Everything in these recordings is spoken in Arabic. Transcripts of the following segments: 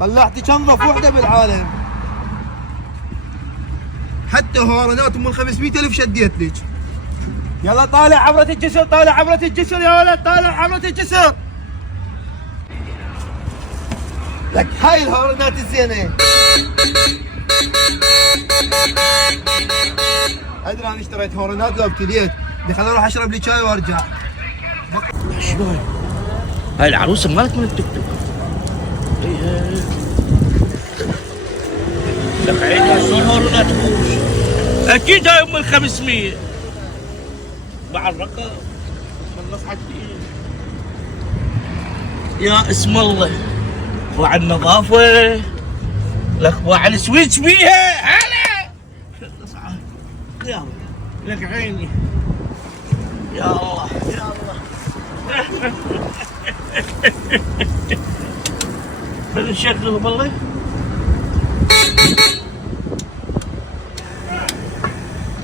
طلعتي انظف وحده بالعالم. حتى هورنات ام ال 500,000 شديت لك. يلا طالع عبرة الجسر، طالع عبرة الجسر يا ولد، طالع عبرة الجسر. لك هاي الهورنات الزينه. ادري انا اشتريت هورنات لو ابتليت، خليني اروح اشرب لي شاي وارجع. شلون؟ هاي العروسه مالت من التيك توك. لك عينها شلون هورنات تفوز؟ اكيد هاي ام ال 500 مع الرقم خلص حدي. يا اسم الله، وعلى النظافه لك وعلى السويتش بيها هلا. يلا لك عيني يا الله يا الله. هذا شكله بالله.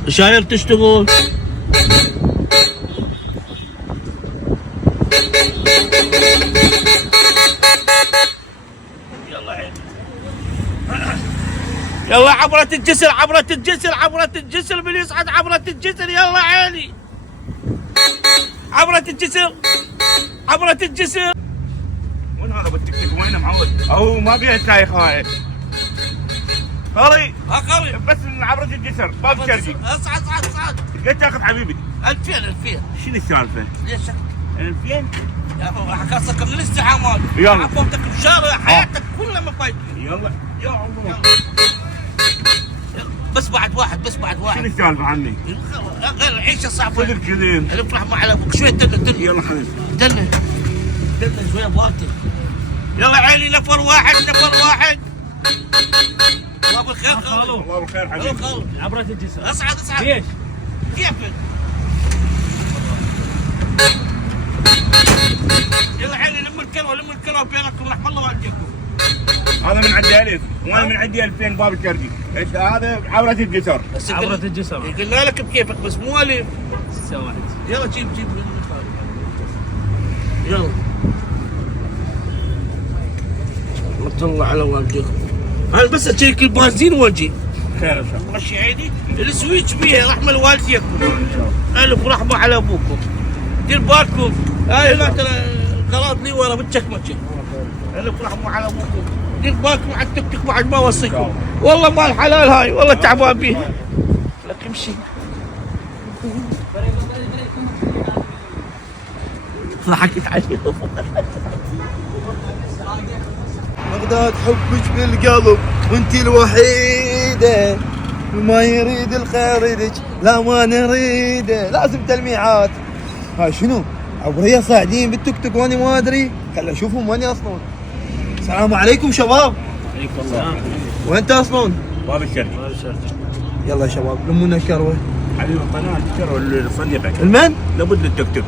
شاير تشتغل. يلا عيني. يلا عبرة الجسر، عبرة الجسر، عبرة الجسر، من يصعد عبرة الجسر. يلا عيني عبرة الجسر، عبرة الجسر. وين هذا بالتيك توك وينه محمد؟ او ما بيها شايخ هاي. خالي قريب بس من عبرة الجسر باب شرقي. اصعد اصعد اصعد. قد تاخذ حبيبي؟ 2000 2000. شنو السالفة؟ ليش؟ 2000؟ يا اخي راح اكسرك من الاستحامات. يلا. عفوتك بشارع حياتك كلها مفايد. يلا يا الله. بس بعد واحد، بس بعد شنو واحد. السالفة عني؟ غير العيشه صعبه. صدق كذين. نفرح مع ابوك شوي. دلنا يلا حبيبي. دلنا شوي بواتي. يلا عيني نفر واحد، نفر واحد. الله بالخير خالو. الله بالخير حبيبي. عبرة الجسر. اصعد اصعد. ليش؟ كيفك؟ يلا عيني لم الكلوه بينكم رحم الله والديكم. هذا من عندي 1000 وانا من عندي 2000 باب الشرقي. هذا عبرة الجسر. عبرة الجسر. قلنا لك بكيفك بس مو 1000. سويت. يلا جيب يلا. الله على والديكم. انا بس اشيك البنزين واجي. خير ان شاء الله. ماشي عيني السويتش بيها رحمه لوالديكم. الف رحمه على ابوكم. دير بالكم. هاي لا ترى غلط لي ورا بالتشكمشه. الف رحمه على ابوكم. دير بالكم على التيك توك بعد ما اوصيكم. والله مال حلال هاي، والله تعبان بيها. لك امشي. ضحكت عليهم. بغداد حبك بالقلب وانت الوحيدة، وما يريد الخير لك لا ما نريده. لازم تلميعات. هاي شنو؟ عبرية صاعدين بالتوك توك وانا ما ادري. خل اشوفهم وين يصلون. السلام عليكم شباب. عليكم السلام. وين تصلون؟ باب الشرقي. يلا يا شباب لمونا الكروة. حبيبي القناة ترى صديقك. المن؟ لابد التيك توك.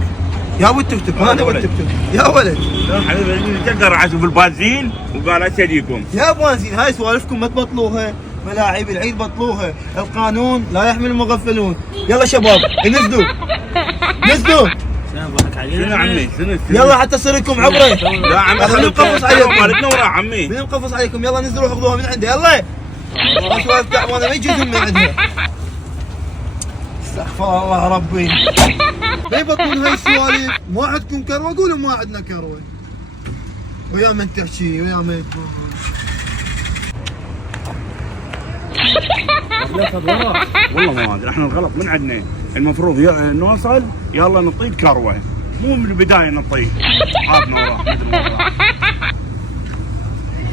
يا ابو التيك توك. انا ابو التيك توك يا ولد. لا حبيبي تقدر عزف البنزين وقال اساليكم. يا بوانزين هاي سوالفكم ما تبطلوها. ملاعب العيد بطلوها. القانون لا يحمل المغفلون. يلا شباب نزلوا نزلوا. شنو عمي؟ شنو؟ يلا حتى يصير لكم عبره. لا عمي خلينا نقفص عليكم. مالتنا ورا عمي. من نقفص عليكم. يلا نزلوا خذوها من عنده. يلا سوالف تعبانه ما يجوزون من عندها. استغفر الله ربي. لا يبطلون هاي السوالف. ما عندكم كروه قولوا ما عندنا كروه. ويا من تحكي ويا من تقول. والله ما ادري احنا الغلط من عندنا. المفروض نوصل يلا نطيب كروه، مو من البدايه نطيب. عافنا وراه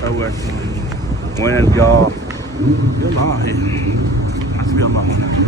سويت وين الجار؟ يلا هاي حسبي الله ونعم.